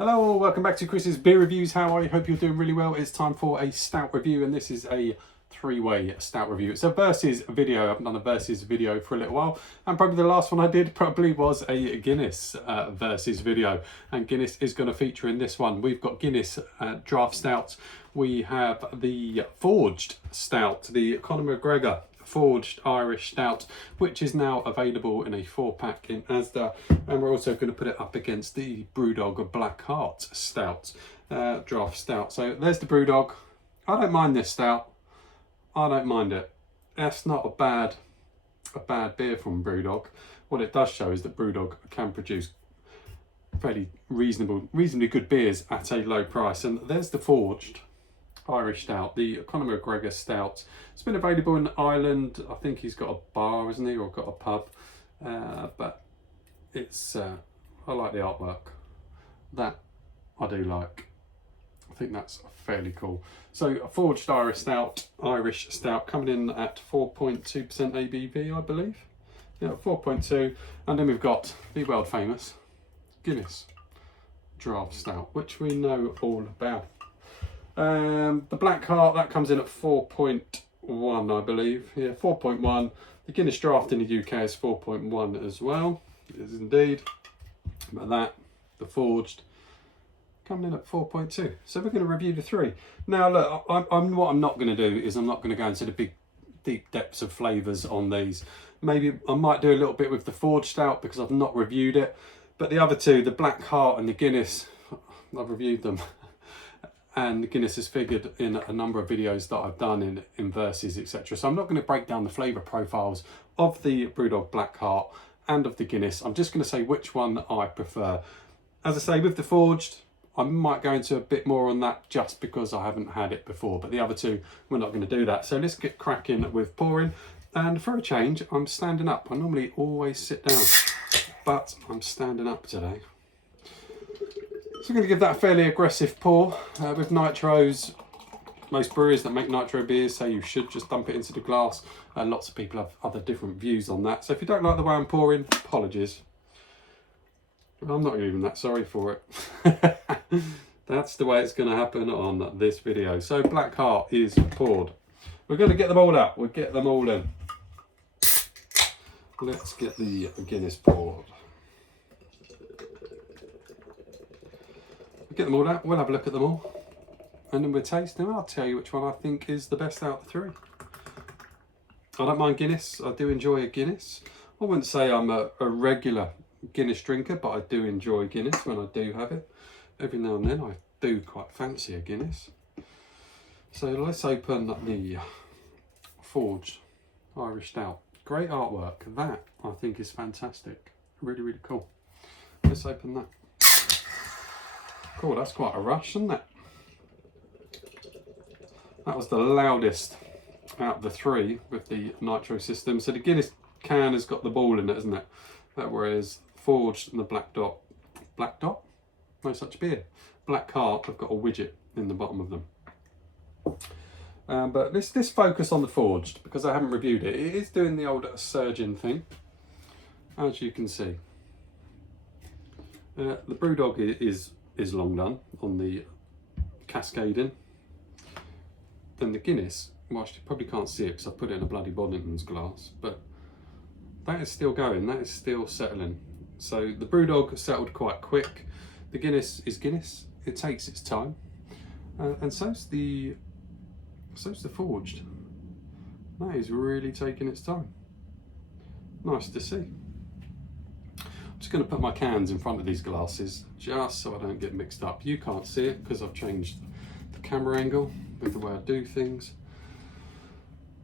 Hello, welcome back to Chris's Beer Reviews. How are you? Hope you're doing really well. It's time for a stout review, and this is a three-way stout review. It's a versus video. I haven't done a versus video for a little while, and probably the last one I did probably was a Guinness versus video, and Guinness is going to feature in this one. We've got Guinness draft stout. We have the forged stout, the Conor McGregor forged Irish stout, which is now available in a 4-pack in Asda, and we're also going to put it up against the Brewdog Black Heart stout, draft stout. So there's the Brewdog. I don't mind this stout. I don't mind it. That's not a bad beer from Brewdog. What it does show is that Brewdog can produce fairly reasonably good beers at a low price. And there's the forged Irish stout, the Conor McGregor stout. It's been available in Ireland. I think he's got a bar, isn't he, or got a pub? But it's I like the artwork. That I do like. I think that's fairly cool. So a forged Irish stout coming in at 4.2% ABV, I believe. Yeah, 4.2. And then we've got the world famous Guinness draft stout, which we know all about. The Black Heart, that comes in at 4.1, I believe. Yeah, 4.1. The Guinness draft in the UK is 4.1 as well. It is indeed. But that, the forged, coming in at 4.2. So we're going to review the three. Now look, what I'm not going to do is I'm not going to go into the big deep depths of flavours on these. Maybe I might do a little bit with the forged stout because I've not reviewed it. But the other two, the Black Heart and the Guinness, I've reviewed them. And Guinness has figured in a number of videos that I've done in verses, etc. So I'm not going to break down the flavour profiles of the Brewdog Black Heart and of the Guinness. I'm just going to say which one I prefer. As I say, with the forged, I might go into a bit more on that just because I haven't had it before. But the other two, we're not going to do that. So let's get cracking with pouring. And for a change, I'm standing up. I normally always sit down, but I'm standing up today. So I'm going to give that a fairly aggressive pour. With nitros, most breweries that make nitro beers say you should just dump it into the glass. Lots of people have other different views on that. So if you don't like the way I'm pouring, apologies. I'm not even that sorry for it. That's the way it's going to happen on this video. So Black Heart is poured. We're going to get them all out. We'll get them all in. Let's get the Guinness poured. Get them all out, we'll have a look at them all, and then we'll taste them. I'll tell you which one I think is the best out of the three. I don't mind Guinness, I do enjoy a Guinness. I wouldn't say I'm a regular Guinness drinker, but I do enjoy Guinness when I do have it. Every now and then I do quite fancy a Guinness. So let's open the forged Irish stout. Great artwork, that I think is fantastic. Really, really cool. Let's open that. Cool, that's quite a rush, isn't it? That was the loudest out of the three with the nitro system. So the Guinness can has got the ball in it, isn't it? Whereas Forged and the Black Dot? No such beer. Black Heart have got a widget in the bottom of them. But let's focus on the Forged because I haven't reviewed it. It is doing the old surgeon thing, as you can see. The Brewdog is long done on the cascading. Then the Guinness, well, you probably can't see it because I put it in a bloody Boddington's glass, but that is still going, that is still settling. So the Brewdog settled quite quick. The Guinness is Guinness, it takes its time, and so's the forged. That is really taking its time. Nice to see. I'm just going to put my cans in front of these glasses just so I don't get mixed up. You can't see it because I've changed the camera angle with the way I do things.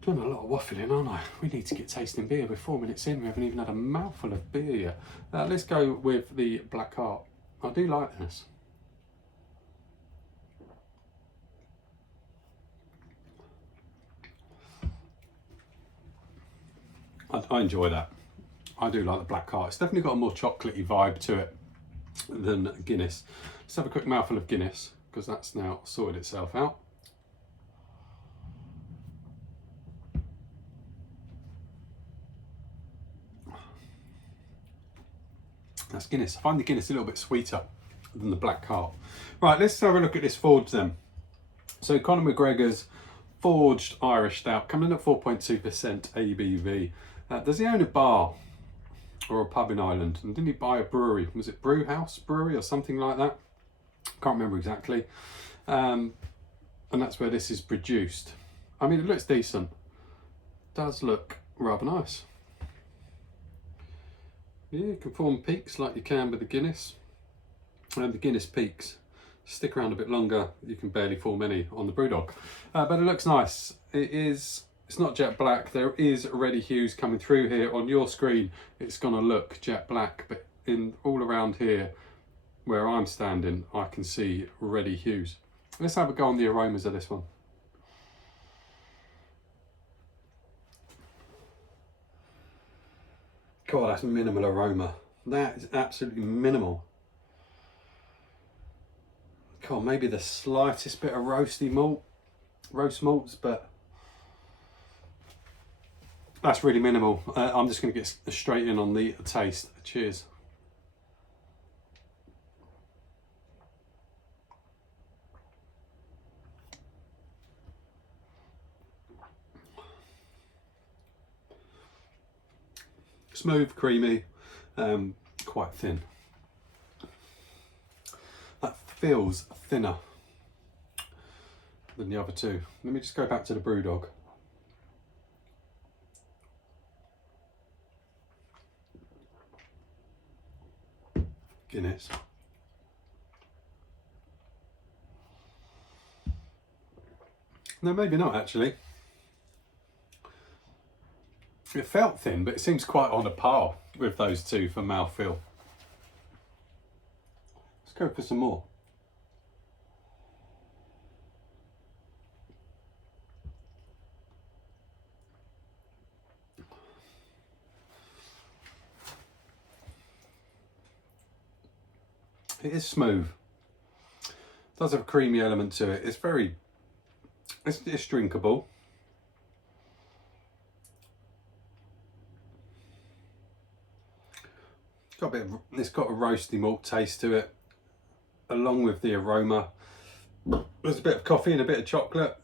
Doing a lot of waffling, aren't I? We need to get tasting beer. We're 4 minutes in, we haven't even had a mouthful of beer yet. Let's go with the Black Heart. I do like this. I enjoy that. I do like the Black Heart. It's definitely got a more chocolatey vibe to it than Guinness. Let's have a quick mouthful of Guinness because that's now sorted itself out. That's Guinness. I find the Guinness a little bit sweeter than the Black Heart. Right, let's have a look at this forged then. So Conor McGregor's forged Irish Stout coming in at 4.2% ABV. Does he own a bar or a pub in Ireland? And didn't he buy a brewery? Was it Brewhouse Brewery or something like that? Can't remember exactly. And that's where this is produced. I mean, it looks decent. Does look rather nice. Yeah, you can form peaks like you can with the Guinness. And the Guinness peaks stick around a bit longer. You can barely form any on the Brewdog. But it looks nice. It's not jet black. There is reddy hues coming through here. On your screen, it's gonna look jet black, but in all around here, where I'm standing, I can see reddy hues. Let's have a go on the aromas of this one. God, that's minimal aroma. That is absolutely minimal. God, maybe the slightest bit of roast malts, but that's really minimal. I'm just going to get straight in on the taste. Cheers. Smooth, creamy, quite thin. That feels thinner than the other two. Let me just go back to the Brewdog. Guinness. No, maybe not actually. It felt thin, but it seems quite on a par with those two for mouthfeel. Let's go for some more. It is smooth. It does have a creamy element to it. It's drinkable. It's got a roasty malt taste to it, along with the aroma. There's a bit of coffee and a bit of chocolate.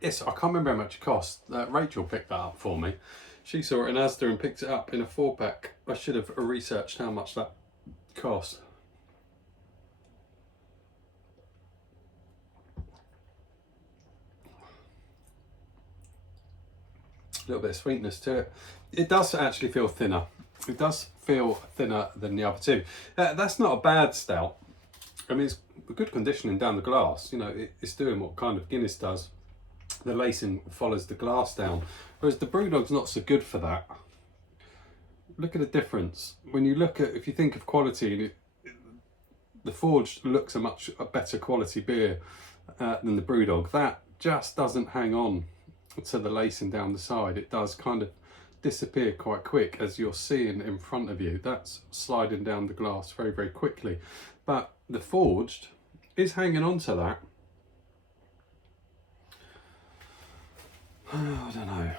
Yes, I can't remember how much it cost. Rachel picked that up for me. She saw it in Asda and picked it up in a 4-pack. I should have researched how much that cost. A little bit of sweetness to it. It does actually feel thinner. It does feel thinner than the other two. That's not a bad stout. I mean, it's good conditioning down the glass. You know, it's doing what kind of Guinness does. The lacing follows the glass down, whereas the Brewdog's not so good for that. Look at the difference. When you look at, if you think of quality, the Forged looks a better quality beer than the Brewdog. That just doesn't hang on to the lacing down the side. It does kind of disappear quite quick, as you're seeing in front of you. That's sliding down the glass very, very quickly. But the Forged is hanging on to that. I don't know.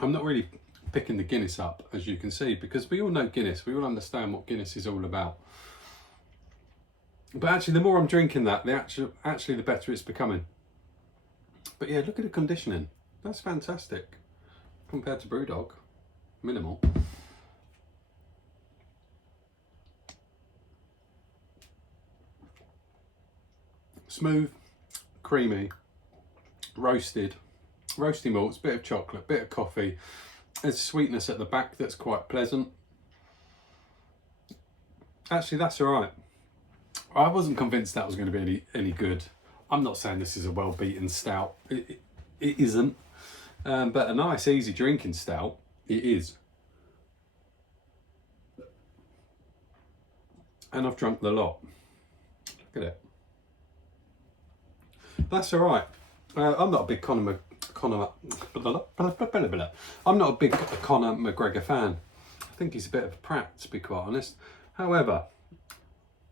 I'm not really picking the Guinness up, as you can see, because we all know Guinness. We all understand what Guinness is all about. But actually, the more I'm drinking that, the better it's becoming. But yeah, look at the conditioning. That's fantastic compared to Brewdog. Minimal. Smooth, creamy, roasty malts, bit of chocolate, bit of coffee. There's sweetness at the back that's quite pleasant. Actually, that's all right. I wasn't convinced that was going to be any good. I'm not saying this is a well-beaten stout. It isn't. But a nice, easy drinking stout, it is. And I've drunk the lot. Look at it. That's all right. I'm not a big I'm not a big Conor McGregor fan. I think he's a bit of a prat, to be quite honest. However,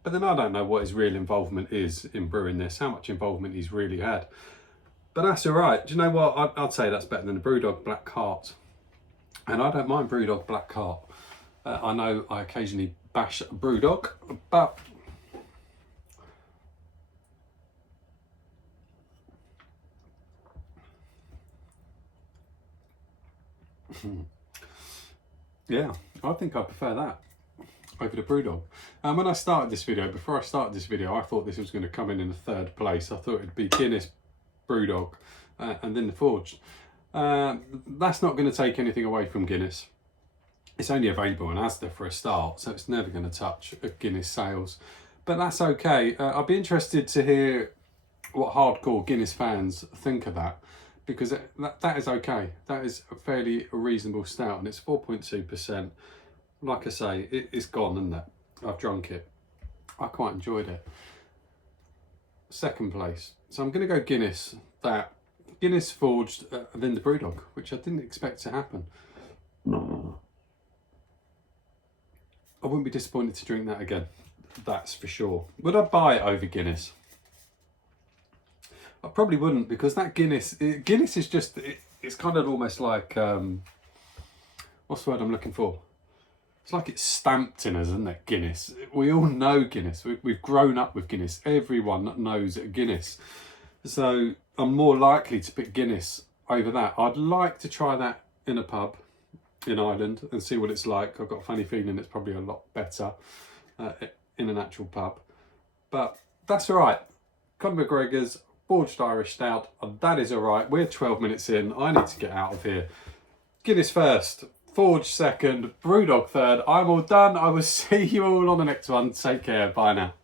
but then I don't know what his real involvement is in brewing this, how much involvement he's really had. But that's all right. Do you know what? I'd say that's better than the Brewdog Black Cart. And I don't mind Brewdog Black Cart. I know I occasionally bash Brewdog, but yeah, I think I prefer that over the Brewdog. And when I started this video, before I started this video, I thought this was going to come in the third place. I thought it'd be Guinness, Brewdog, and then the Forged. That's not going to take anything away from Guinness. It's only available in Asda for a start, so it's never going to touch Guinness sales. But that's okay. I'd be interested to hear what hardcore Guinness fans think of that, because that is okay. That is a fairly reasonable stout, and it's 4.2%. Like I say, it's gone, isn't it? I've drunk it. I quite enjoyed it. Second place. So I'm going to go Guinness. That Guinness Forged, then the Brewdog, which I didn't expect to happen. I wouldn't be disappointed to drink that again. That's for sure. Would I buy it over Guinness? I probably wouldn't, because that Guinness is just, it's kind of almost like, what's the word I'm looking for? It's like it's stamped in us, isn't it, Guinness? We all know Guinness. We've grown up with Guinness. Everyone knows Guinness. So I'm more likely to pick Guinness over that. I'd like to try that in a pub in Ireland and see what it's like. I've got a funny feeling it's probably a lot better in an actual pub. But that's all right. Conor McGregor's Forged Irish Stout, that is all right. We're 12 minutes in. I need to get out of here. Guinness first, Forged second, Brewdog third. I'm all done. I will see you all on the next one. Take care. Bye now.